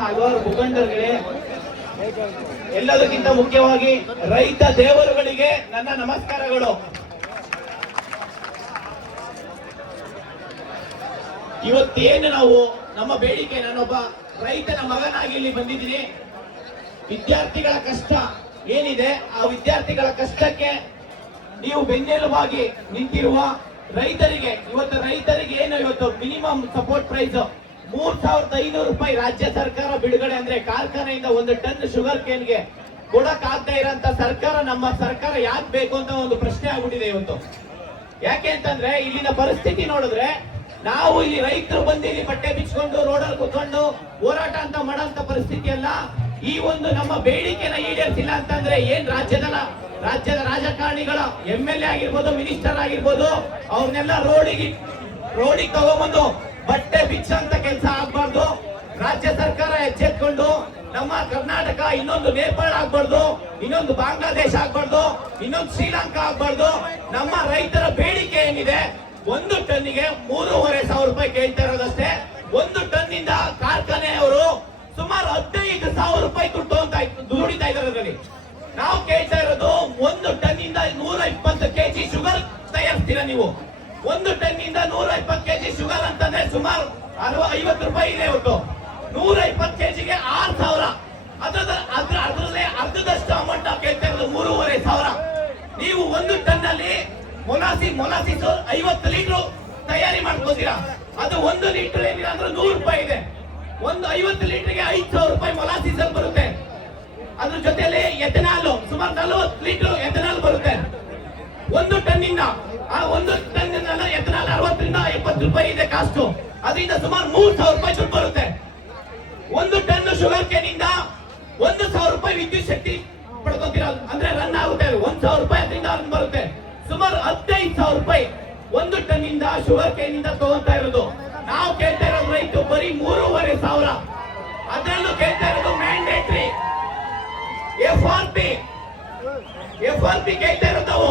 ಹಲವಾರು ಮುಖಂಡರುಗಳೇ, ಎಲ್ಲದಕ್ಕಿಂತ ಮುಖ್ಯವಾಗಿ ರೈತ ದೇವರುಗಳಿಗೆ ನನ್ನ ನಮಸ್ಕಾರಗಳು. ಇವತ್ತೇನು ನಾವು ನಮ್ಮ ಬೇಡಿಕೆ, ನಾನೊಬ್ಬ ರೈತನ ಮಗನಾಗಿ ಇಲ್ಲಿ ಬಂದಿದ್ದೀನಿ. ವಿದ್ಯಾರ್ಥಿಗಳ ಕಷ್ಟ ಏನಿದೆ, ಆ ವಿದ್ಯಾರ್ಥಿಗಳ ಕಷ್ಟಕ್ಕೆ ನೀವು ಬೆನ್ನೆಲುಬಾಗಿ ನಿಂತಿರುವ ರೈತರಿಗೆ, ಇವತ್ತು ರೈತರಿಗೆ ಏನು ಇವತ್ತು ಮಿನಿಮಮ್ ಸಪೋರ್ಟ್ ಪ್ರೈಸ್ ಮೂರ್ ಸಾವಿರದ ಐನೂರು ರೂಪಾಯಿ ರಾಜ್ಯ ಸರ್ಕಾರ ಬಿಡುಗಡೆ ಅಂದ್ರೆ ಕಾರ್ಖಾನೆಯಿಂದ ಒಂದು ಟನ್ ಶುಗರ್ ಕೇನ್ಗೆ ಕೊಡಕ್ ಆಗ್ತಾ ಇರೋಂತ ಸರ್ಕಾರ, ನಮ್ಮ ಸರ್ಕಾರ ಯಾಕೆ ಬೇಕು ಅಂತ ಒಂದು ಪ್ರಶ್ನೆ ಆಗ್ಬಿಟ್ಟಿದೆ ಇವತ್ತು. ಯಾಕೆ ಅಂತಂದ್ರೆ ಇಲ್ಲಿನ ಪರಿಸ್ಥಿತಿ ನೋಡಿದ್ರೆ ನಾವು ಇಲ್ಲಿ ರೈತರು ಬಂದು ಇಲ್ಲಿ ಬಟ್ಟೆ ಬಿಚ್ಕೊಂಡು, ರೋಡಲ್ಲಿ ಕುತ್ಕೊಂಡು ಹೋರಾಟ ಅಂತ ಮಾಡೋಂತ ಪರಿಸ್ಥಿತಿ ಅಲ್ಲ. ಈ ಒಂದು ನಮ್ಮ ಬೇಡಿಕೆನ ಈಡೇರಿಸಿಲ್ಲ ಅಂತಂದ್ರೆ ಏನ್ ರಾಜ್ಯದ ರಾಜ್ಯದ ರಾಜಕಾರಣಿಗಳ ಎಂ ಎಲ್ ಎ ಆಗಿರ್ಬೋದು, ಮಿನಿಸ್ಟರ್ ಆಗಿರ್ಬೋದು, ಅವ್ರನ್ನೆಲ್ಲ ರೋಡಿಗೆ ರೋಡಿಗೆ ತಗೊಂಬಂದು ಬಟ್ಟೆ ಬಿಚ್ಚಂತ ಕೆಲಸ ಆಗ್ಬಾರ್ದು. ರಾಜ್ಯ ಸರ್ಕಾರ ಎಚ್ಚೆತ್ಕೊಂಡು ನಮ್ಮ ಕರ್ನಾಟಕ ಇನ್ನೊಂದು ನೇಪಾಳ ಆಗ್ಬಾರ್ದು, ಇನ್ನೊಂದು ಬಾಂಗ್ಲಾದೇಶ ಆಗ್ಬಾರ್ದು, ಇನ್ನೊಂದು ಶ್ರೀಲಂಕಾ ಆಗ್ಬಾರ್ದು. ನಮ್ಮ ರೈತರ ಬೇಡಿಕೆ ಏನಿದೆ? ಒಂದು ಟನ್ನಿಗೆ ಮೂರುವರೆ ಸಾವಿರ ರೂಪಾಯಿ ಕೇಳ್ತಾ ಇರೋದಷ್ಟೇ. ಒಂದು ಟನ್ನಿಂದ ಕಾರ್ಖಾನೆಯವರು ಸುಮಾರು ಹದಿನೈದು ಸಾವಿರ ರೂಪಾಯಿ ದುಡ್ಡು ಅಂತ ದುಡಿತಾ ಇದ್ದಾರೆ ನಾವು ಕೇಳ್ತಾ ಇರೋದು, ಒಂದು ಟನ್ನಿಂದ ನೂರ ಇಪ್ಪತ್ತು ಕೆಜಿ ಶುಗರ್ ತಯಾರಿಸ್ತೀರಾ ನೀವು? ಒಂದು ಟನ್ನಿಂದ ನೂರ ಇಪ್ಪತ್ತು ಕೆಜಿ ಶುಗರ್ ಅಂತಂದ್ರೆ ಸುಮಾರು ಅರವ ಐವತ್ತು ರೂಪಾಯಿ ಇದೆ ಇವತ್ತು ನೂರ ಇಪ್ಪತ್ತು ಕೆಜಿಗೆ ಆರು ಸಾವಿರ. ಅದರ ಅದ್ರ ಅದರಲ್ಲೇ ಅರ್ಧದಷ್ಟು ಅಮೌಂಟ್ ನಾವು ಕೇಳ್ತಾ ಮೂರುವರೆ ಸಾವಿರ. ನೀವು ಒಂದು ಟನ್ ಅಲ್ಲಿ ಮೊಲಾಸಿ ಮೊಲಾಸಿಸ್ ಐವತ್ತು ಲೀಟರ್ ತಯಾರಿ ಮಾಡ್ಕೋತೀರಾ? ಅದು ಒಂದು ಲೀಟರ್ ಏನಿಲ್ಲ ಅಂದ್ರೆ ನೂರು ರೂಪಾಯಿ ಇದೆ. ಒಂದು ಐವತ್ತು ಲೀಟರ್ಗೆ ಐದು ಸಾವಿರ ರೂಪಾಯಿ ಮೊಲಾಸಿಸ್ ಬರುತ್ತೆ. ಅದ್ರ ಜೊತೆಯಲ್ಲಿ ಎಥೆನಾಲ್, ಸುಮಾರು ನಲವತ್ತು ಲೀಟರ್ ಎಥೆನಾಲ್ ಬರುತ್ತೆ. ಒಂದು ಟನ್ನಿಂದ, ಆ ಒಂದು ಟನ್ ಎಥೆನಾಲ್ ಅರವತ್ತರಿಂದ ಎಪ್ಪತ್ತು ರೂಪಾಯಿ ಇದೆ ಕಾಸ್ಟು ಅದರಿಂದ ಸುಮಾರು ಮೂರ್ ಸಾವಿರ ರೂಪಾಯಿ ದುಡ್ಡು ಬರುತ್ತೆ. ಒಂದು ಟನ್ ಶುಗರ್ ಕೇನಿಂದ ಒಂದು ಸಾವಿರ ರೂಪಾಯಿ ವಿದ್ಯುತ್ ಶಕ್ತಿ ಪಡ್ಕೊತೀರ? ಅಂದ್ರೆ ರನ್ ಆಗುತ್ತೆ. ಒಂದ್ ಸಾವಿರ ರೂಪಾಯಿ ಅದರಿಂದ ರನ್ ಬರುತ್ತೆ. ಸುಮಾರು ಹದಿನೈದು ಸಾವಿರ ರೂಪಾಯಿ ಒಂದು ಟನ್ ಇಂದ ಶುಗರ್ ಕೇನ್ ಇಂದ ತಗೋತಾ ಇರೋದು. ನಾವು ಕೇಳ್ತಾ ಇರೋದು ರೈತು ಬರೀ ಮೂರುವರೆ ಸಾವಿರ. ಅದರಲ್ಲೂ ಕೇಳ್ತಾ ಇರೋದು mandatory F R P F R P ಕೇಳ್ತಾ ಇರೋದು ನಾವು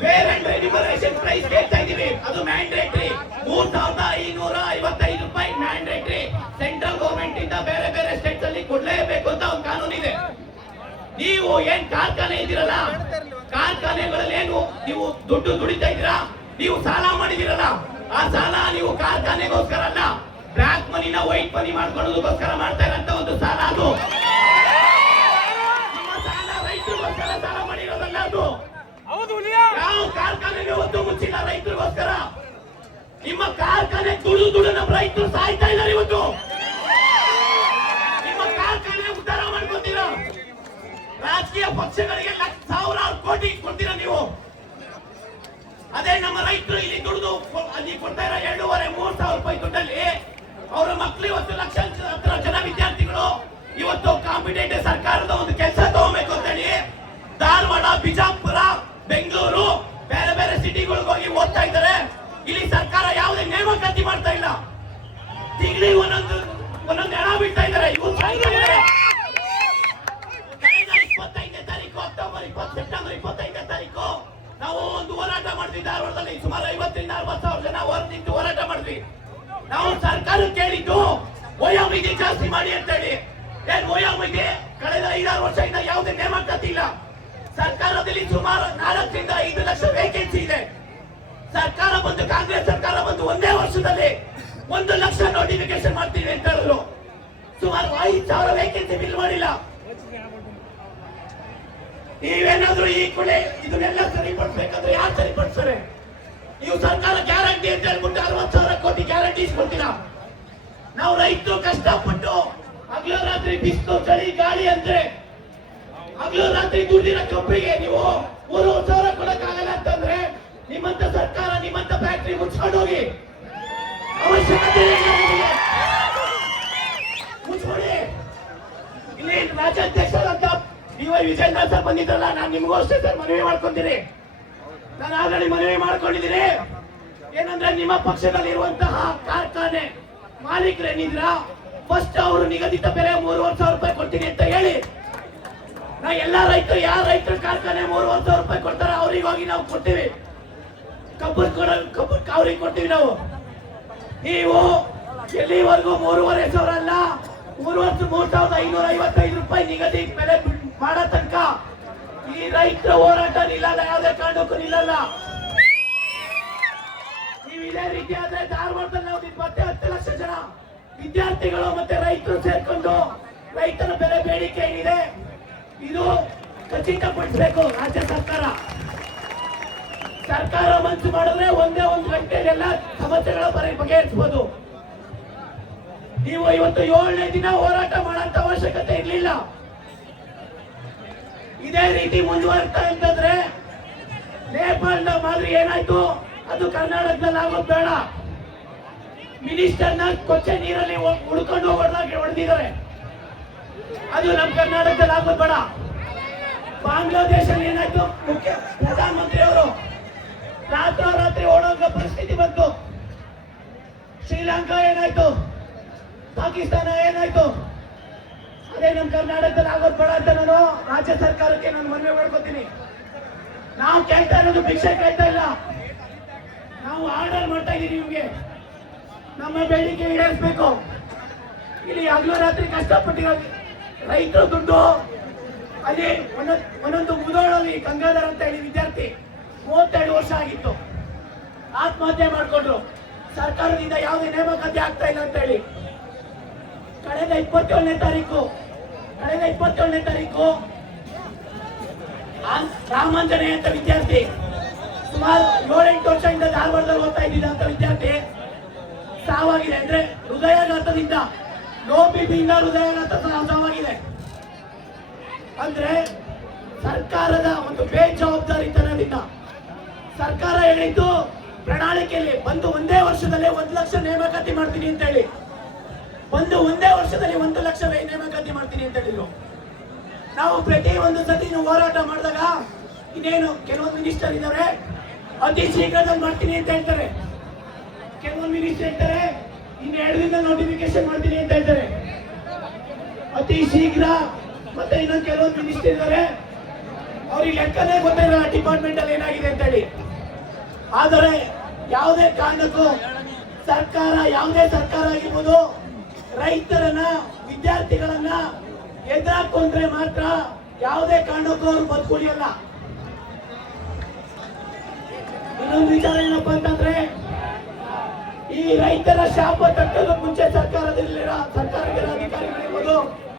ಫೇರ್ ಅಂಡ್ ರೆನ್ಯುಮರೇಷನ್ ಪ್ರೈಸ್ ಕೇಳ್ತಾ ಇದೀವಿ ಅದು ಮ್ಯಾಂಡೇಟ್ರಿ ಮೂರ್ ಸಾವಿರದ ಐನೂರ ಐವತ್ತೈದು ರೂಪಾಯಿ ಮ್ಯಾಂಡೇಟ್ರಿ ಸೆಂಟ್ರಲ್ ಗೌರ್ಮೆಂಟ್ ಇಂದ ಬೇರೆ ಬೇರೆ ಸ್ಟೇಟ್ ಅಲ್ಲಿ ಕೊಡ್ಲೇಬೇಕು ಅಂತ ಒಂದು ಕಾನೂನು ಇದೆ. ನೀವು ಏನ್ ಕಾರ್ಖಾನೆ ಇದ್ದೀರಲ್ಲ, ಕಾರ್ಖಾನೆಗಳಲ್ಲಿ ಏನು ನೀವು ದುಡ್ಡು ದುಡಿತಾ ಇದ್ದೀರಾ? ನೀವು ಸಾಲ ಮಾಡಿದಿರಲ್ಲ ಆ ಸಾಲ ನೀವು ಕಾರ್ಖಾನೆಗೋಸ್ಕರ ಅಲ್ಲ ಬ್ಲಾಕ್ ಮನಿನ ವೈಟ್ ಮನಿ ಮಾಡ್ಕೊಳ್ಳೋದಕ್ಕೋಸ್ಕರ ಮಾಡ್ತಾ ಇರೋಂತ ಒಂದು ಸಾಲ ಅದು. ನಿಮ್ಮ ಸಾಲ ರೈತರಿಗೋಸ್ಕರ ಸಾಲ ಮಾಡಿರೋದಲ್ಲ ಅದು. ಯಾವ ಕಾರ್ಖಾನೆಗೆ ಒತ್ತು ಮುಚ್ಚಿಲ್ಲ ರೈತರಿಗೋಸ್ಕರ? ನಿಮ್ಮ ಕಾರ್ಖಾನೆ ದುಡಿದು ದುಡಿದು ನಮ್ಮ ರೈತರು ಸಾಯ್ತಾ ಇದ್ದಾರೆ ಇವತ್ತು. ನಿಮ್ಮ ಕಾರ್ಖಾನೆ ಉದ್ಧಾರ ಮಾಡ್ಕೊತೀರಾ? ರಾಜಕೀಯ ಪಕ್ಷಗಳಿಗೆ ಲಕ್ಷ ಸಾವಿರಾರು ಕೋಟಿ ಕೊಡ್ತೀರಾ ನೀವು? ಅದೇ ನಮ್ಮ ರೈತರು ಇಲ್ಲಿ ದುಡಿದು ಅಲ್ಲಿ ಕೊಡ್ತಾ ಇರೋ ಎರಡೂವರೆ, ಮೂರ್ ಸಾವಿರ ರೂಪಾಯಿ ದುಡ್ಡಲ್ಲಿ ಅವರ ಮಕ್ಕಳು ಇವತ್ತು ಲಕ್ಷಾಂತರ ಜನ ವಿದ್ಯಾರ್ಥಿಗಳು ಇವತ್ತು ಕಾಂಪಿಟೇಟಿವ್ ಸರ್ಕಾರದ ಒಂದು ಕೆಲಸ ತಗೋಬೇಕು ಅಂತ ಹೇಳಿ ಧಾರವಾಡ, ಬಿಜಾಪುರ ಬೆಂಗಳೂರು ಬೇರೆ ಬೇರೆ ಸಿಟಿಗಳಿಗೆ ಹೋಗಿ ಓದ್ತಾ ಇದ್ದಾರೆ. ಇಲ್ಲಿ ಸರ್ಕಾರ ಯಾವುದೇ ನೇಮಕಾತಿ ಮಾಡ್ತಾ ಇಲ್ಲ. ತಿಂಗಳಿ ಒಂದೊಂದು ಒಂದೊಂದು ಹಣ ಬಿಡ್ತಾ ಇದ್ದಾರೆ. ಇಪ್ಪತ್ತೈದನೇ ತಾರೀಕು, ಅಕ್ಟೋಬರ್ ಇಪ್ಪತ್ತು, ಸೆಪ್ಟೆಂಬರ್ ಇಪ್ಪತ್ತೈದನೇ ತಾರೀಕು ನಾವು ಒಂದು ಹೋರಾಟ ಮಾಡಿದ್ವಿ ಧಾರವಾಡದಲ್ಲಿ ಸುಮಾರು ಐವತ್ತರಿಂದ ಅರವತ್ತು ಸಾವಿರ ಜನ ಹೊರ ನಿಂತು ಹೋರಾಟ ಮಾಡಿದ್ವಿ. ನಾವು ಸರ್ಕಾರ ಕೇಳಿದ್ದು ವಯೋಮಿತಿ ಜಾಸ್ತಿ ಮಾಡಿ ಅಂತ ಹೇಳಿ ಏನ್ ವಯೋಮಿತಿ? ಕಳೆದ ಐದಾರು ವರ್ಷದಿಂದ ಯಾವುದೇ ನೇಮಕಾತಿ ಇಲ್ಲ. ಸರ್ಕಾರದಲ್ಲಿ ಸುಮಾರು ನಾಲ್ಕರಿಂದ ಐದು ಲಕ್ಷ ವೇಕೆನ್ಸಿ ಇದೆ. ಸರ್ಕಾರ ಬಂದು ಕಾಂಗ್ರೆಸ್ ಸರ್ಕಾರ ಬಂದು ಒಂದೇ ವರ್ಷದಲ್ಲಿ ಒಂದು ಲಕ್ಷ ನೋಟಿಫಿಕೇಶನ್ ಮಾಡ್ತೀವಿ ಅಂತ ಹೇಳಿದ್ರು ಸುಮಾರು ಐದು ಸಾವಿರ ವೇಕೆನ್ಸಿ ಬಿಲ್ ಮಾಡಿಲ್ಲ. ನೀವೇನಾದ್ರೂ ಈ ಕೊಲೆ ಇದನ್ನೆಲ್ಲ ಸರಿಪಡಿಸ್ಬೇಕಾದ್ರೆ ಯಾರು ಸರಿಪಡಿಸ್ತಾರೆ? ನೀವು ಸರ್ಕಾರ ಗ್ಯಾರಂಟಿ ಅಂತ ಹೇಳ್ಬಿಟ್ಟು ಅರವತ್ತು ಸಾವಿರ ಕೋಟಿ ಗ್ಯಾರಂಟಿ ಇಸ್ಕೊಡ್ತೀರಾ ನಾವು ರೈತರು ಕಷ್ಟಪಟ್ಟು ಹಗಲು ರಾತ್ರಿ ಬಿಸಿಲು ಚಳಿ ಗಾಳಿ ಅಂದ್ರೆ ಹಗಲು ರಾತ್ರಿ ದುಡ್ಡಿನ ಕಬ್ಬಿಗೆ ನೀವು ಮೂರು ಸಾವಿರ ಕೊಡಕ್ಕಾಗಲ್ಲ ಅಂತಂದ್ರೆ ನಿಮ್ಮಂತ ಸರ್ಕಾರ, ನಿಮ್ಮಂತ ಫ್ಯಾಕ್ಟ್ರಿ ಮುಚ್ಕೊಂಡು ಹೋಗಿ ಅವಶ್ಯಕತೆ. ಮುಚ್ಕೊಳ್ಳಿ. ಇಲ್ಲಿ ರಾಜ್ಯಾಧ್ಯಕ್ಷರಂತ ಡಿ ವೈ ಸರ್ ಬಂದಿದ್ರಲ್ಲ, ನಾನು ನಿಮಗೂ ಅಷ್ಟೇ ಸರ್ ಮನವಿ ಮಾಡ್ಕೊಂತೀನಿ. ನಾನು ಆಲ್ರೆಡಿ ಮನವಿ ಮಾಡ್ಕೊಂಡಿದ್ದೀನಿ. ಏನಂದ್ರೆ ನಿಮ್ಮ ಪಕ್ಷದಲ್ಲಿ ಇರುವಂತಹ ಕಾರ್ಖಾನೆ ಮಾಲೀಕರೇನಿದ್ರ ಫಸ್ಟ್ ಅವರು ನಿಗದಿತ ಬೆಲೆ ಮೂರುವರೆ ಸಾವಿರ ರೂಪಾಯಿ ಕೊಡ್ತೀನಿ ಅಂತ ಹೇಳಿ ನಾ ಎಲ್ಲ ರೈತರು ಯಾರ ರೈತರು ಕಾರ್ಖಾನೆ ಮೂರುವರೆ ಸಾವಿರ ರೂಪಾಯಿ ಕೊಡ್ತಾರ ಅವ್ರಿಗೆ ಹೋಗಿ ನಾವು ಕೊಡ್ತೀವಿ. ಕಬ್ಬು ಕಬ್ಬು ಅವ್ರಿಗೆ ಕೊಡ್ತೀವಿ ನಾವು. ನೀವು ಎಲ್ಲಿವರೆಗೂ ಮೂರುವರೆ ಸಾವಿರ ಅಲ್ಲ ವರ್ಷ, ಮೂರ್ ಸಾವಿರದ ಐನೂರ ಐವತ್ತೈದು ರೂಪಾಯಿ ನಿಗದಿ ಬೆಲೆ ಮಾಡೋ ತನಕ ಈ ರೈತರ ಹೋರಾಟ ನಿಲ್ಲಲ್ಲ ಯಾವುದೇ ಕಾರಣಕ್ಕೂ ನಿಲ್ಲಲ್ಲ. ನೀವು ಇದೇ ರೀತಿ ಆದ್ರೆ ಧಾರವಾಡದಲ್ಲಿ ನಾವು ಮತ್ತೆ ಹತ್ತು ಲಕ್ಷ ಜನ ವಿದ್ಯಾರ್ಥಿಗಳು ಮತ್ತೆ ರೈತರು ಸೇರ್ಕೊಂಡು ರೈತರ ಬೆಲೆ ಬೇಡಿಕೆ ಏನಿದೆ? ಇದು ಖಚಿತಪಡಿಸಬೇಕು ರಾಜ್ಯ ಸರ್ಕಾರ. ಸರ್ಕಾರ ಮಂಜು ಮಾಡಿದ್ರೆ ಒಂದೇ ಒಂದು ಗಂಟೆಯಲ್ಲಿ ಎಲ್ಲ ಸಮಸ್ಯೆಗಳ ಬಗೆ ಬಗೆಹರಿಸಬಹುದು ನೀವು ಇವತ್ತು ಏಳನೇ ದಿನ ಹೋರಾಟ ಮಾಡಂತ ಅವಶ್ಯಕತೆ ಇರಲಿಲ್ಲ. ಇದೇ ರೀತಿ ಮುಂದುವರ್ತಾ ಅಂತಂದ್ರೆ ನೇಪಾಳದ ಮಾದರಿ ಏನಾಯ್ತು? ಅದು ಕರ್ನಾಟಕದಲ್ಲಿ ಆಗೋದು ಬೇಡ. ಮಿನಿಸ್ಟರ್ನ ಕೊಚ್ಚೆ ನೀರಲ್ಲಿ ಉಳ್ಕೊಂಡು ಹುಡ್ಕೊಂಡು ಹೋಗೋದಾಗಿ ಹೊಡೆದಿದ್ದಾರೆ. ಅದು ನಮ್ಮ ಕರ್ನಾಟಕದಲ್ಲಿ ಆಗೋದು ಬೇಡ. ಬಾಂಗ್ಲಾದೇಶಲ್ಲಿ ಏನಾಯ್ತು? ಮುಖ್ಯ ಪ್ರಧಾನಮಂತ್ರಿ ಅವರು ರಾತ್ರೋರಾತ್ರಿ ಓಡೋಗ ಪರಿಸ್ಥಿತಿ ಬಂತು. ಶ್ರೀಲಂಕಾ ಏನಾಯ್ತು? ಪಾಕಿಸ್ತಾನ ಏನಾಯ್ತು? ಅದೇ ನಮ್ಮ ಕರ್ನಾಟಕದಲ್ಲಿ ಆಗೋದು ಬೇಡ ಅಂತ ನಾನು ರಾಜ್ಯ ಸರ್ಕಾರಕ್ಕೆ ನಾನು ಮನವಿ ಮಾಡ್ಕೊತೀನಿ. ನಾವು ಕೇಳ್ತಾ ಇರೋದು ಭಿಕ್ಷೆ ಕೇಳ್ತಾ ಇಲ್ಲ. ನಾವು ಆರ್ಡರ್ ಮಾಡ್ತಾ ಇದ್ದೀವಿ ನಿಮ್ಗೆ. ನಮ್ಮ ಬೇಡಿಕೆ ಈಡೇರಿಸಬೇಕು. ಇಲ್ಲಿ ಹಗಲು ರಾತ್ರಿ ಕಷ್ಟಪಟ್ಟಿರೋ ರೈತರು ದುಡ್ಡು. ಅಲ್ಲಿ ಒಂದೊಂದು ಒಂದೊಂದು ಮುದೋಳಲ್ಲಿ ಗಂಗಾಧರ್ ಅಂತ ಹೇಳಿ ವಿದ್ಯಾರ್ಥಿ ಮೂವತ್ತೆರಡು ವರ್ಷ ಆಗಿತ್ತು. ಆತ್ಮಹತ್ಯೆ ಮಾಡ್ಕೊಂಡ್ರು. ಸರ್ಕಾರದಿಂದ ಯಾವುದೇ ನೇಮಕಾತಿ ಆಗ್ತಾ ಇಲ್ಲ ಅಂತ ಹೇಳಿ. ಕಳೆದ ಇಪ್ಪತ್ತೇಳನೇ ತಾರೀಕು, ಕಳೆದ ಇಪ್ಪತ್ತೇಳನೇ ತಾರೀಕು ರಾಮಾಂಜನೇಯ ಅಂತ ವಿದ್ಯಾರ್ಥಿ, ಸುಮಾರು ಏಳೆಂಟು ವರ್ಷದಿಂದ ಧಾರವಾಡದಲ್ಲಿ ಓದ್ತಾ ಇದ್ದಿದ್ದಂತ ವಿದ್ಯಾರ್ಥಿ, ಸಾವಾಗಿದೆ. ಅಂದ್ರೆ ಹೃದಯಾಘಾತದಿಂದ ಲೋ ಬಿಪಿಯಿಂದ ಹೃದಯ ಸಾ- ಸಾವಾಗಿದೆ ಅಂದ್ರೆ ಸರ್ಕಾರದ ಒಂದು ಬೇಜವಾಬ್ದಾರಿತನದಿಂದ ಸರ್ಕಾರ ಹೇಳಿದ್ದು ಪ್ರಣಾಳಿಕೆಯಲ್ಲಿ ಬಂದು ಒಂದೇ ವರ್ಷದಲ್ಲಿ ಒಂದು ಲಕ್ಷ ನೇಮಕಾತಿ ಮಾಡ್ತೀನಿ ಅಂತ ಹೇಳಿ. ಒಂದು ಒಂದೇ ವರ್ಷದಲ್ಲಿ ಒಂದು ಲಕ್ಷ ನೇಮಕಾತಿ ಮಾಡ್ತೀನಿ ಅಂತ ಹೇಳಿದ್ರು. ನಾವು ಪ್ರತಿ ಒಂದು ಸತಿ ಹೋರಾಟ ಮಾಡಿದಾಗ ಇನ್ನೇನು ಕೆಲವೊಂದು ಮಿನಿಸ್ಟರ್ ಇದ್ದಾರೆ, ಅತಿ ಶೀಘ್ರದಲ್ಲಿ ಮಾಡ್ತೀನಿ ಅಂತ ಹೇಳ್ತಾರೆ. ಕೆಲವೊಂದು ಮಿನಿಸ್ಟರ್ ಹೇಳ್ತಾರೆ ಇನ್ನು ಎರಡು ದಿನ ನೋಟಿಫಿಕೇಶನ್ ಮಾಡ್ತೀನಿ ಅಂತ ಹೇಳ್ತಾರೆ. ಅತಿ ಶೀಘ್ರ ಮತ್ತೆ ಇನ್ನೊಂದು ಕೆಲವೊಂದು ಮಿನಿಸ್ಟರ್ ಇದ್ದಾರೆ. ಅವ್ರಿಗೆ ಲೆಕ್ಕನೇ ಗೊತ್ತಿಲ್ಲ ಡಿಪಾರ್ಟ್ಮೆಂಟ್ ಅಲ್ಲಿ ಏನಾಗಿದೆ ಅಂತ ಹೇಳಿ ಆದರೆ ಯಾವುದೇ ಕಾರಣಕ್ಕೂ ಸರ್ಕಾರ ಯಾವುದೇ ಸರ್ಕಾರ ಆಗಿರ್ಬೋದು, ರೈತರನ್ನ, ವಿದ್ಯಾರ್ಥಿಗಳನ್ನ ಎದುರಾಕೊಂಡ್ರೆ ಮಾತ್ರ ಯಾವುದೇ ಕಾರಣಕ್ಕೂ ಅವ್ರು ಬದುಕುಳಿಯಲ್ಲ ಇನ್ನೊಂದು ವಿಚಾರ ಏನಪ್ಪಾ ಅಂತಂದ್ರೆ ಈ ರೈತರ ಶಾಪ ತಟ್ಟಲು ಮುಂಚೆ ಸರ್ಕಾರದಲ್ಲಿರೋ ಸರ್ಕಾರಗಳ ಅಧಿಕಾರಿಗಳಿರ್ಬೋದು